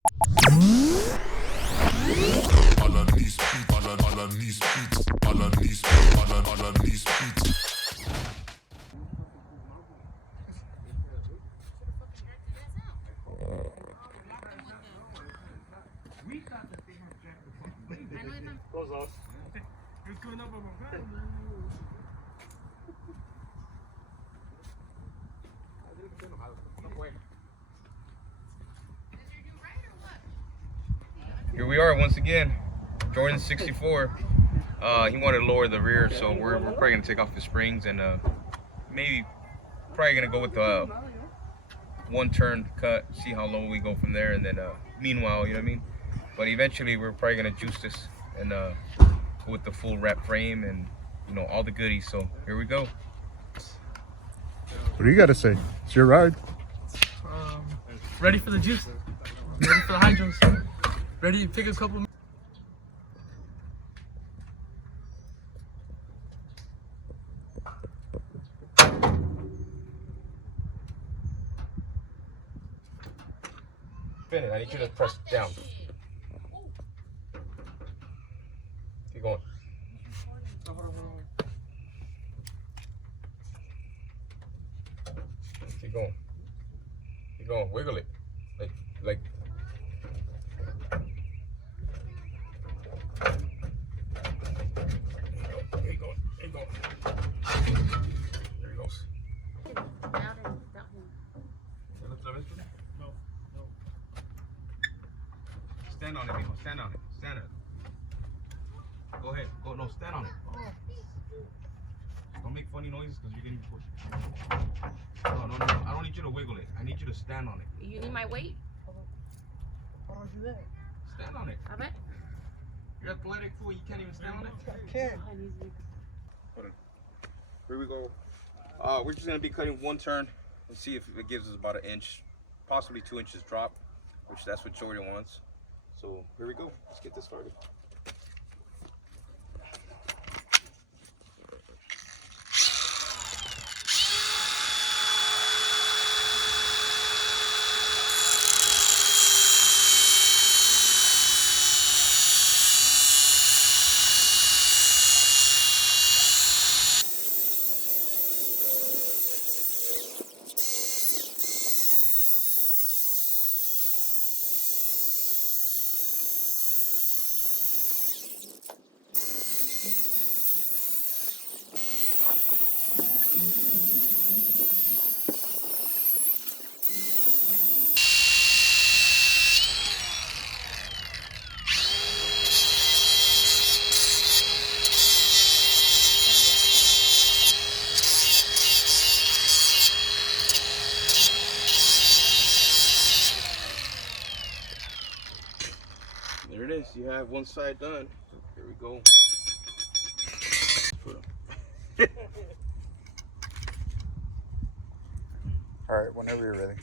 Alaniz Beatz, Alaniz Beatz. Goes off. Here we are once again. Jordan 64. He wanted to lower the rear, so we're probably gonna take off the springs and maybe probably gonna go with the one turn cut, see how low we go from there, and then meanwhile, you know what I mean. But eventually, we're probably gonna juice this and go with the full wrap frame and all the goodies. So here we go. What do you got to say? It's your ride. Ready for the juice. Ready for the hydros. Ready to pick a couple. Spin it. I need you to press down. Keep going. Keep going. Keep going. Wiggle it. Like. There you go. There you go. There he goes. No. Stand on it, mijo. Stand on it. Stand on it. Go ahead. Go. No, stand on it. Don't make funny noises because you're getting pushed. No. I don't need you to wiggle it. I need you to stand on it. You need my weight? Stand on it. A ver. You're athletic fool. You can't even stand on it. I can't. Hold on. Here we go. We're just gonna be cutting one turn and see if it gives us about an inch, possibly 2 inches drop, which that's what Jordan wants. So here we go. Let's get this started. There it is. You have one side done. Here we go. All right, whenever you're ready.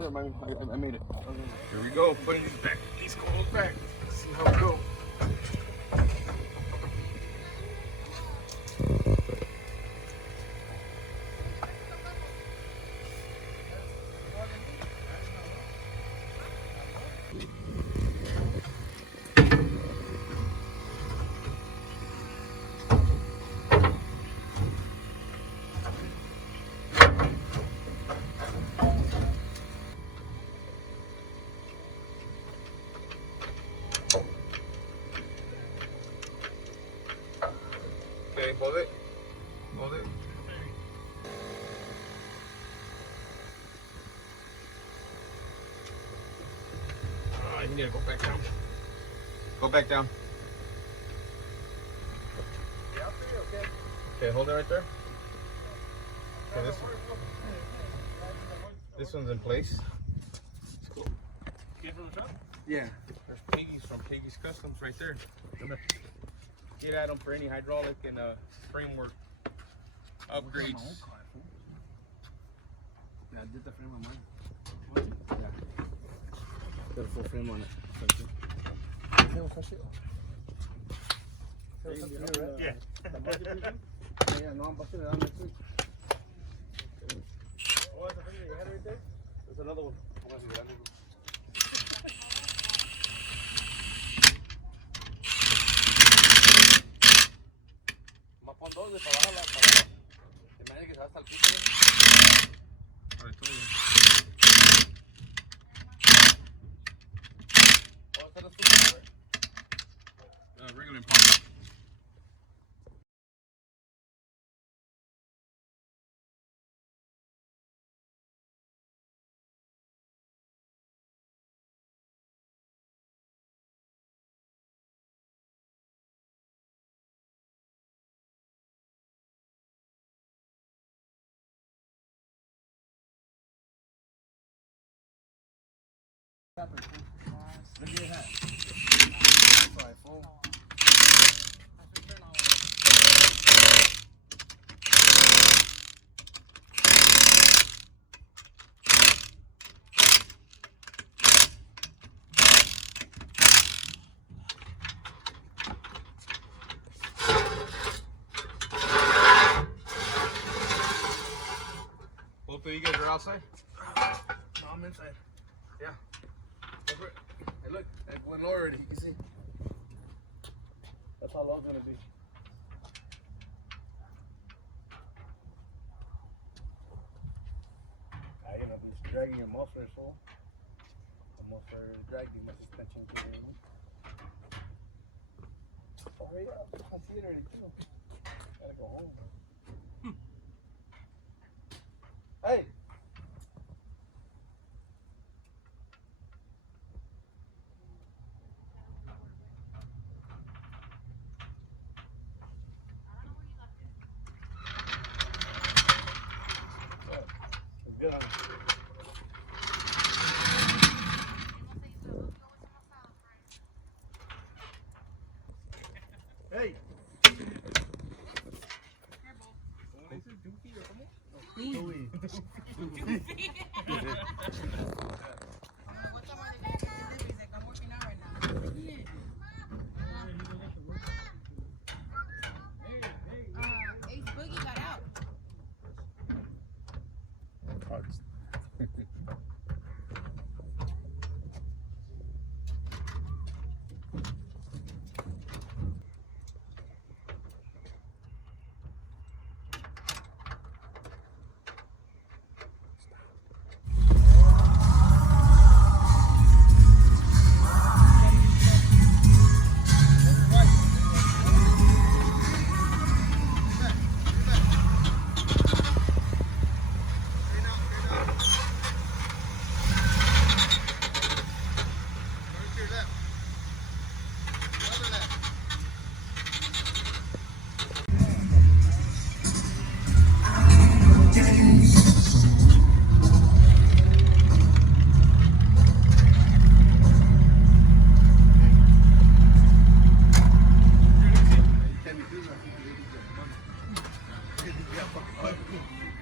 Here, I made it. Here we go. Putting these back. These coils back. Let's see how we go. Okay, hold it. Hold it. You need to go back down. Go back down. Okay, hold it right there. Okay, this one's in place. Get from the truck? Yeah. There's Piggy's from Piggy's Customs right there. Get at them for any hydraulic and framework upgrades. Yeah, I did the frame on mine. Yeah. Got a full frame on it. Yeah. Yeah, no, I'm busting it out next week. Oh, that's the thing that you had right there? There's another one. Más pon dos de para abajo, para abajo. Imagínate que se va hasta el piso. I told you. Oh, esta es la super, Regular Impala. Both of you guys are outside? No, I'm inside. Yeah. Over it. Hey, look. It went low already. You can see. That's how low it's going to be. You know, just dragging your muffler, so the muffler dragging my suspension today. Hurry up. I see it already, too. Gotta go home. Hey! Good on Hey! Ace Boogie got out.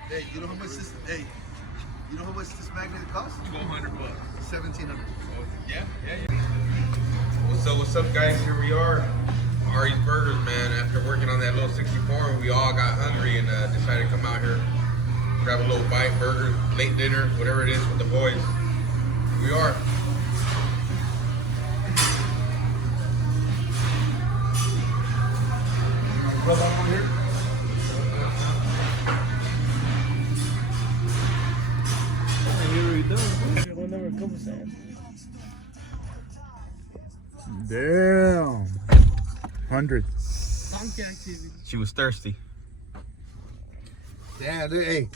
Hey, you know how much this? Hey, you know how much this magnet costs? $1,200. 1,700. Yeah. What's up, guys? Here we are. Arrys Burgers, man. After working on that little 64, we all got hungry and decided to come out here, grab a little bite, burger, late dinner, whatever it is with the boys. Here we are. Rub on here. Damn. 100. Donkey activity. She was thirsty. Damn, dude, hey,